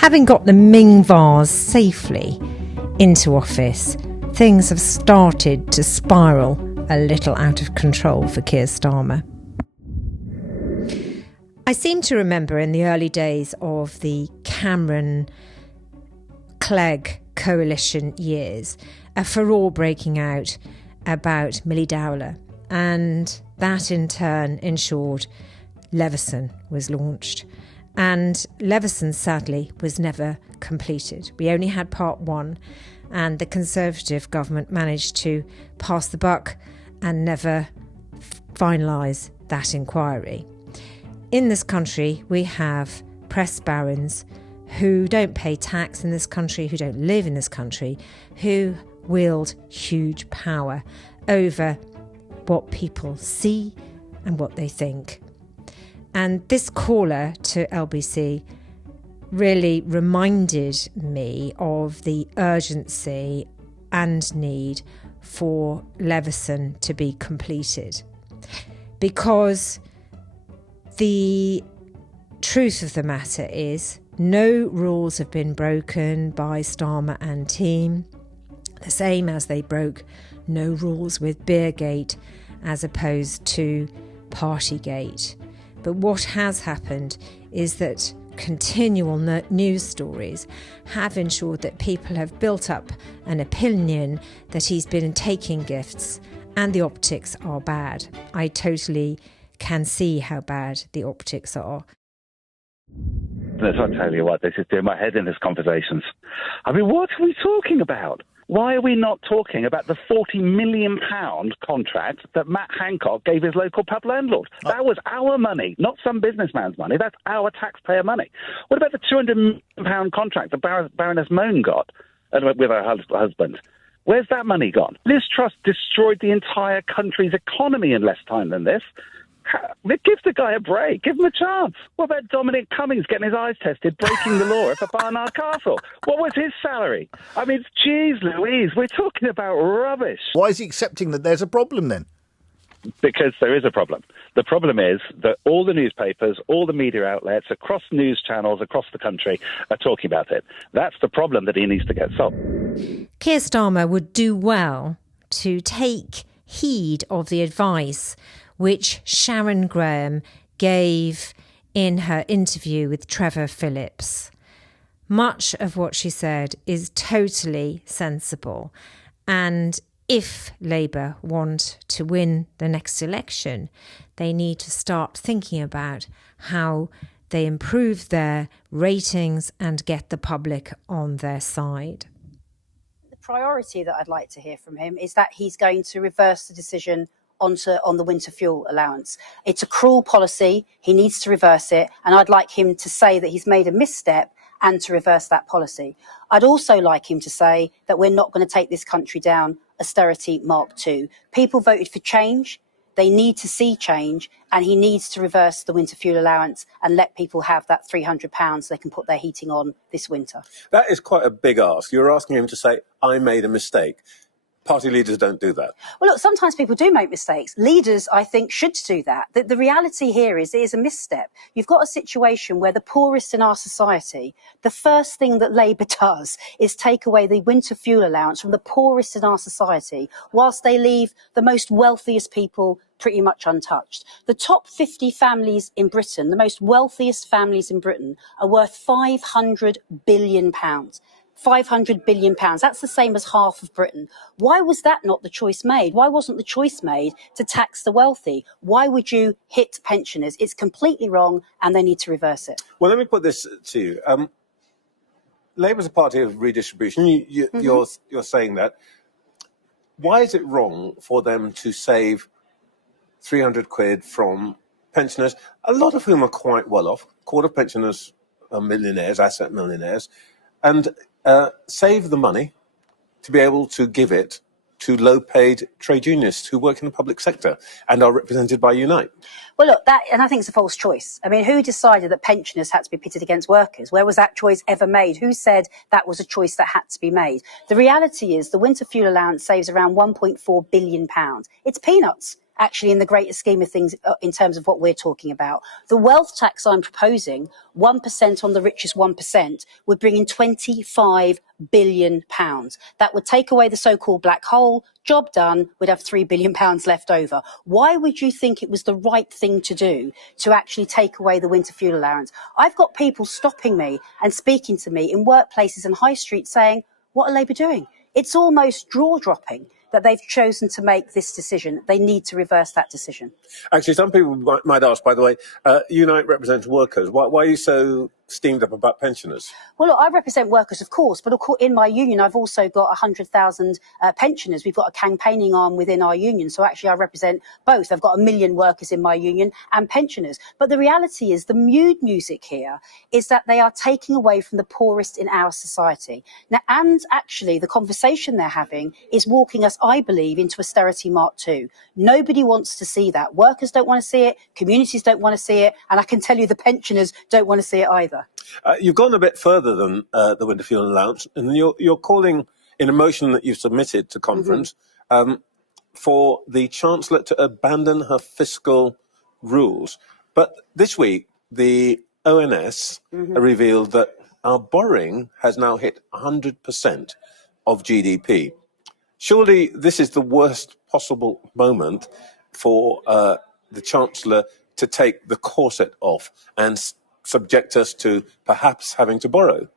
Having got the Ming vase safely into office, things have started to spiral a little out of control for Keir Starmer. I seem to remember in the early days of the Cameron-Clegg coalition years, a furore breaking out about Millie Dowler, and that in turn ensured Leveson was launched. And Leveson, sadly, was never completed. We only had part one, and the Conservative government managed to pass the buck and never finalise that inquiry. In this country, we have press barons who don't pay tax in this country, who don't live in this country, who wield huge power over what people see and what they think. And this caller to LBC really reminded me of the urgency and need for Leveson to be completed. Because the truth of the matter is no rules have been broken by Starmer and team, the same as they broke no rules with Beergate as opposed to Partygate. But what has happened is that continual news stories have ensured that people have built up an opinion that he's been taking gifts and the optics are bad. I totally can see how bad the optics are. I'll tell you what, this is doing my head in these conversations. I mean, what are we talking about? Why are we not talking about the £40 million contract that Matt Hancock gave his local pub landlord? That was our money, not some businessman's money. That's our taxpayer money. What about the £200 million contract that Baroness Moan got with her husband? Where's that money gone? Liz Truss destroyed the entire country's economy in less time than this. Give the guy a break. Give him a chance. What about Dominic Cummings getting his eyes tested, breaking the law at Barnard Castle? What was his salary? I mean, geez Louise, we're talking about rubbish. Why is he accepting that there's a problem then? Because there is a problem. The problem is that all the newspapers, all the media outlets, across news channels, across the country are talking about it. That's the problem that he needs to get solved. Keir Starmer would do well to take heed of the advice which Sharon Graham gave in her interview with Trevor Phillips. Much of what she said is totally sensible. And if Labour want to win the next election, they need to start thinking about how they improve their ratings and get the public on their side. The priority that I'd like to hear from him is that he's going to reverse the decision on the winter fuel allowance. It's a cruel policy. He needs to reverse it. And I'd like him to say that he's made a misstep and to reverse that policy. I'd also like him to say that we're not going to take this country down austerity Mark II. People voted for change. They need to see change. And he needs to reverse the winter fuel allowance and let people have that £300 they can put their heating on this winter. That is quite a big ask. You're asking him to say, I made a mistake. Party leaders don't do that. Well, look, sometimes people do make mistakes. Leaders, I think, should do that. The reality here is it is a misstep. You've got a situation where the poorest in our society, the first thing that Labour does is take away the winter fuel allowance from the poorest in our society, whilst they leave the most wealthiest people pretty much untouched. The top 50 families in Britain, the most wealthiest families in Britain, are worth £500 billion. £500 billion. That's the same as half of Britain. Why was that not the choice made? Why wasn't the choice made to tax the wealthy? Why would you hit pensioners? It's completely wrong and they need to reverse it. Well, let me put this to you. Labour's a party of redistribution. You're saying that. Why is it wrong for them to save 300 quid from pensioners, a lot of whom are quite well off? A quarter of pensioners are millionaires, asset millionaires, and save the money to be able to give it to low-paid trade unionists who work in the public sector and are represented by Unite? Well, look, and I think it's a false choice. I mean, who decided that pensioners had to be pitted against workers? Where was that choice ever made? Who said that was a choice that had to be made? The reality is the winter fuel allowance saves around £1.4 billion. It's peanuts. actually in the greater scheme of things in terms of what we're talking about. The wealth tax I'm proposing, 1% on the richest 1%, would bring in £25 billion. That would take away the so-called black hole. Job done, we'd have £3 billion left over. Why would you think it was the right thing to do to actually take away the winter fuel allowance? I've got people stopping me and speaking to me in workplaces and high streets saying, what are Labour doing? It's almost jaw-dropping that they've chosen to make this decision. They need to reverse that decision. Actually, some people might ask, by the way, Unite represents workers. Why are you so steamed up about pensioners? Well, look, I represent workers, of course, but in my union, I've also got 100,000 pensioners. We've got a campaigning arm within our union. So actually, I represent both. I've got 1 million workers in my union and pensioners. But the reality is the mood music here is that they are taking away from the poorest in our society. Now, and actually, the conversation they're having is walking us, I believe, into austerity Mark 2. Nobody wants to see that. Workers don't want to see it. Communities don't want to see it. And I can tell you the pensioners don't want to see it either. You've gone a bit further than the winter fuel allowance, and you're calling, in a motion that you've submitted to conference, for the Chancellor to abandon her fiscal rules. But this week, the ONS revealed that our borrowing has now hit 100% of GDP. Surely this is the worst possible moment for the Chancellor to take the corset off and subject us to perhaps having to borrow.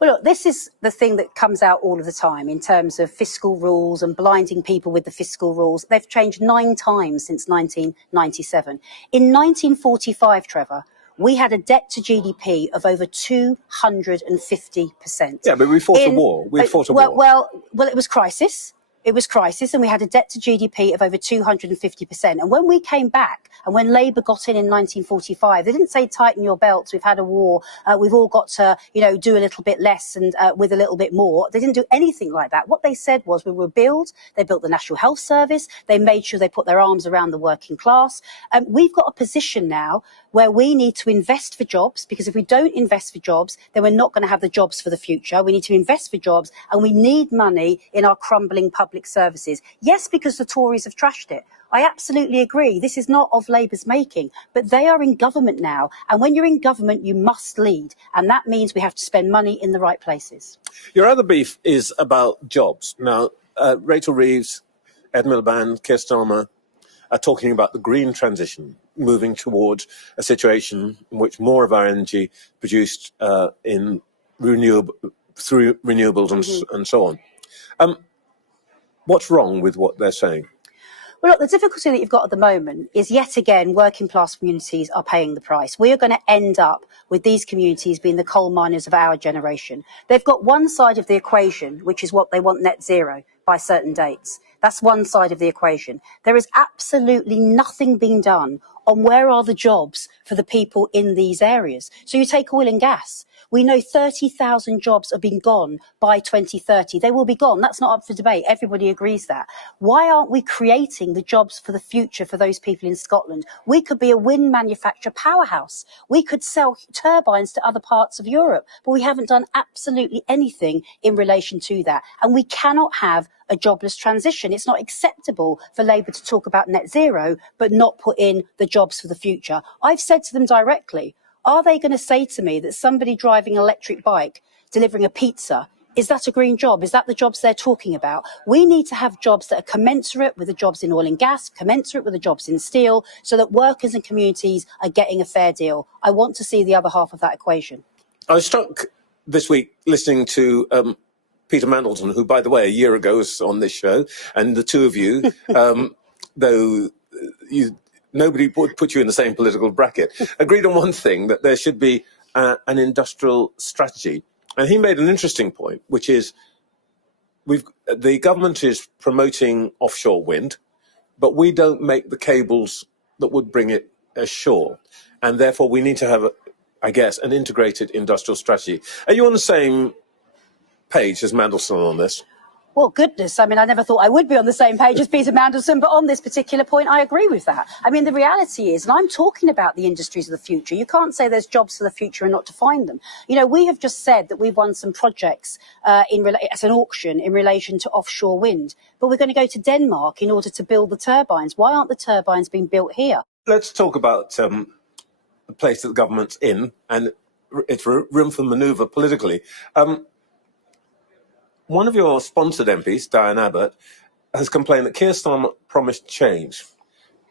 Well, look, this is the thing that comes out all of the time in terms of fiscal rules and blinding people with the fiscal rules. They've changed 9 times since 1997. In 1945, Trevor, we had a debt to GDP of over 250%. Yeah, but we fought a war. Well, it was crisis. It was crisis, and we had a debt to GDP of over 250%. And when we came back, and when Labour got in 1945, they didn't say tighten your belts. We've had a war. We've all got to, do a little bit less and with a little bit more. They didn't do anything like that. What they said was we will build. They built the National Health Service. They made sure they put their arms around the working class. We've got a position now where we need to invest for jobs, because if we don't invest for jobs, then we're not going to have the jobs for the future. We need to invest for jobs, and we need money in our crumbling public services. Yes, because the Tories have trashed it. I absolutely agree. This is not of Labour's making, but they are in government now. And when you're in government, you must lead. And that means we have to spend money in the right places. Your other beef is about jobs. Now, Rachel Reeves, Ed Miliband, Keir Starmer are talking about the green transition, moving towards a situation in which more of our energy produced through renewables and so on. What's wrong with what they're saying? Well, look, the difficulty that you've got at the moment is, yet again, working class communities are paying the price. We are going to end up with these communities being the coal miners of our generation. They've got one side of the equation, which is what they want net zero by certain dates. That's one side of the equation. There is absolutely nothing being done on where are the jobs for the people in these areas. So you take oil and gas. We know 30,000 jobs have been gone by 2030. They will be gone. That's not up for debate. Everybody agrees that. Why aren't we creating the jobs for the future for those people in Scotland? We could be a wind manufacturer powerhouse. We could sell turbines to other parts of Europe, but we haven't done absolutely anything in relation to that. And we cannot have a jobless transition. It's not acceptable for Labour to talk about net zero, but not put in the jobs for the future. I've said to them directly, are they going to say to me that somebody driving an electric bike, delivering a pizza, is that a green job? Is that the jobs they're talking about? We need to have jobs that are commensurate with the jobs in oil and gas, commensurate with the jobs in steel, so that workers and communities are getting a fair deal. I want to see the other half of that equation. I was struck this week listening to Peter Mandelson, who, by the way, a year ago was on this show, and the two of you, though nobody would put you in the same political bracket, agreed on one thing, that there should be an industrial strategy. And he made an interesting point, which is the government is promoting offshore wind, but we don't make the cables that would bring it ashore. And therefore, we need to have, I guess, an integrated industrial strategy. Are you on the same page as Mandelson on this? Well, goodness, I mean, I never thought I would be on the same page as Peter Mandelson, but on this particular point, I agree with that. I mean, the reality is, and I'm talking about the industries of the future, you can't say there's jobs for the future and not to find them. You know, we have just said that we've won some projects as an auction in relation to offshore wind, but we're going to go to Denmark in order to build the turbines. Why aren't the turbines being built here? Let's talk about the place that the government's in and its room for manoeuvre politically. One of your sponsored MPs, Diane Abbott, has complained that Keir Starmer promised change.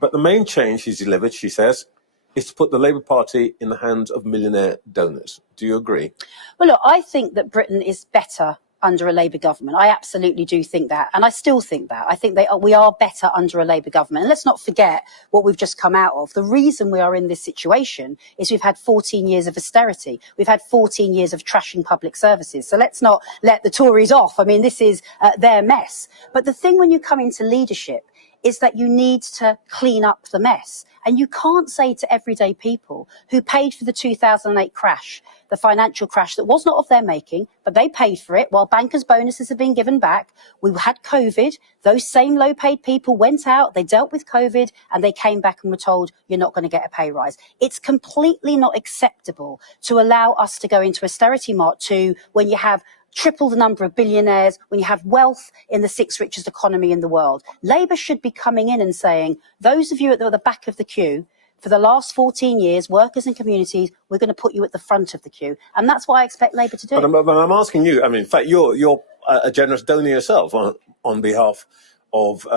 But the main change he's delivered, she says, is to put the Labour Party in the hands of millionaire donors. Do you agree? Well, look, I think that Britain is better under a Labour government. I absolutely do think that. And I still think that. I think we are better under a Labour government. And let's not forget what we've just come out of. The reason we are in this situation is we've had 14 years of austerity. We've had 14 years of trashing public services. So let's not let the Tories off. I mean, this is their mess. But the thing when you come into leadership is that you need to clean up the mess. And you can't say to everyday people who paid for the 2008 crash, the financial crash that was not of their making, but they paid for it while bankers' bonuses have been given back. We had COVID. Those same low-paid people went out, they dealt with COVID, and they came back and were told, you're not going to get a pay rise. It's completely not acceptable to allow us to go into austerity mark 2 when you have triple the number of billionaires, when you have wealth in the 6th richest economy in the world. Labour should be coming in and saying, those of you at the back of the queue, for the last 14 years, workers and communities, we're going to put you at the front of the queue. And that's what I expect Labour to do. But I'm asking you, I mean, in fact, you're a generous donor yourself on behalf of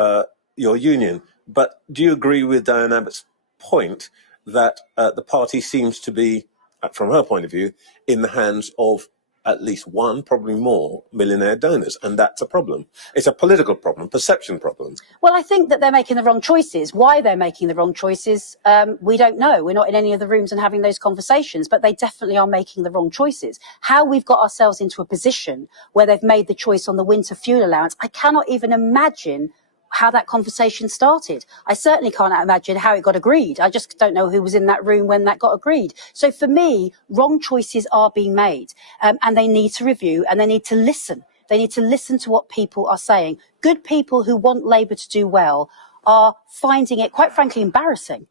your union. But do you agree with Diane Abbott's point that the party seems to be, from her point of view, in the hands of at least one, probably more, millionaire donors, and that's a problem. It's a political problem, perception problem. Well, I think that they're making the wrong choices. Why they're making the wrong choices, we don't know. We're not in any of the rooms and having those conversations, but they definitely are making the wrong choices. How we've got ourselves into a position where they've made the choice on the winter fuel allowance, I cannot even imagine how that conversation started. I certainly can't imagine how it got agreed. I just don't know who was in that room when that got agreed. So for me, wrong choices are being made, and they need to review and they need to listen. They need to listen to what people are saying. Good people who want Labour to do well are finding it, quite frankly, embarrassing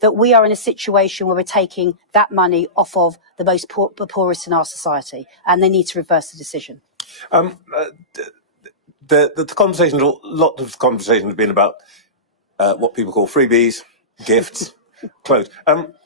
that we are in a situation where we're taking that money off of the poorest in our society, and they need to reverse the decision. The conversation, a lot of conversation has been about what people call freebies, gifts, clothes.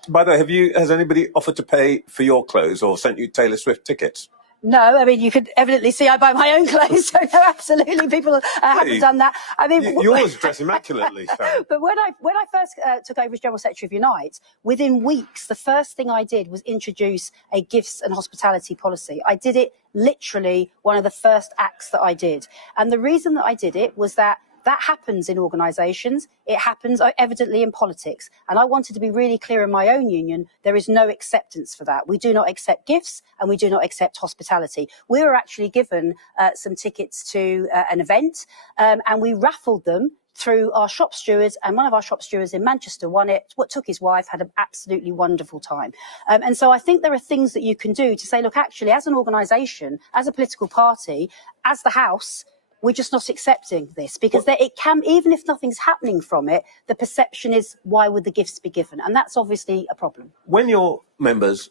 By the way, has anybody offered to pay for your clothes or sent you Taylor Swift tickets? No, I mean, you could evidently see I buy my own clothes, so no, absolutely, people haven't done that. I mean, you always dress immaculately, Sharon. But when I first took over as General Secretary of Unite, within weeks, the first thing I did was introduce a gifts and hospitality policy. I did it literally one of the first acts that I did. And the reason that I did it was that happens in organisations. It happens evidently in politics. And I wanted to be really clear in my own union, there is no acceptance for that. We do not accept gifts and we do not accept hospitality. We were actually given some tickets to an event and we raffled them through our shop stewards, and one of our shop stewards in Manchester won it, took his wife, had an absolutely wonderful time. And so I think there are things that you can do to say, look, actually, as an organisation, as a political party, as the House, we're just not accepting this because it can, even if nothing's happening from it, the perception is why would the gifts be given? And that's obviously a problem. When your members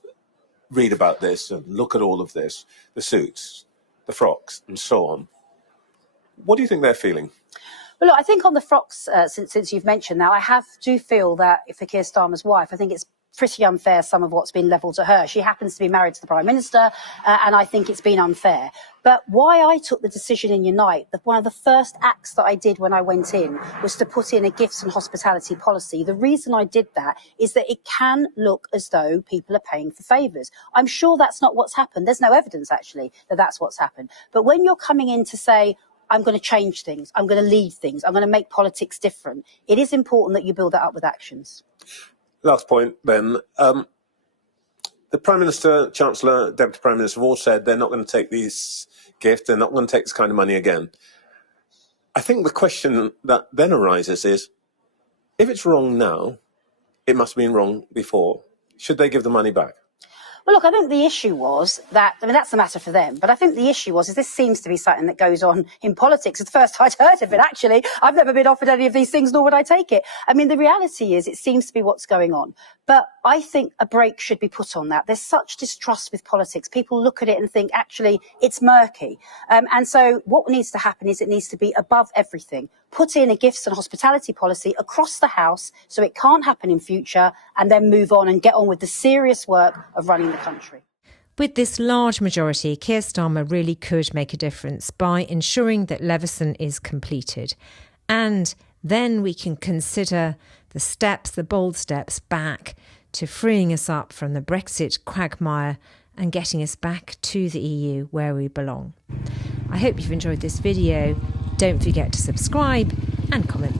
read about this and look at all of this, the suits, the frocks and so on, what do you think they're feeling? Well, look, I think on the frocks, since you've mentioned that, I do feel that for Keir Starmer's wife, I think it's pretty unfair, some of what's been levelled to her. She happens to be married to the Prime Minister, and I think it's been unfair. But why I took the decision in Unite, that one of the first acts that I did when I went in was to put in a gifts and hospitality policy. The reason I did that is that it can look as though people are paying for favours. I'm sure that's not what's happened. There's no evidence, actually, that that's what's happened. But when you're coming in to say, I'm going to change things, I'm going to lead things, I'm going to make politics different, it is important that you build that up with actions. Last point, then. The Prime Minister, Chancellor, Deputy Prime Minister have all said they're not going to take these gifts, they're not going to take this kind of money again. I think the question that then arises is, if it's wrong now, it must have been wrong before. Should they give the money back? Well, look, I think the issue was that, I mean, that's the matter for them, but I think the issue was, is this seems to be something that goes on in politics. It's the first I'd heard of it, actually. I've never been offered any of these things, nor would I take it. I mean, the reality is it seems to be what's going on. But I think a break should be put on that. There's such distrust with politics. People look at it and think, actually, it's murky. And so what needs to happen is it needs to be above everything. Put in a gifts and hospitality policy across the House so it can't happen in future, and then move on and get on with the serious work of running the country. With this large majority, Keir Starmer really could make a difference by ensuring that Leveson is completed. And then we can consider the steps, the bold steps back to freeing us up from the Brexit quagmire and getting us back to the EU where we belong. I hope you've enjoyed this video. Don't forget to subscribe and comment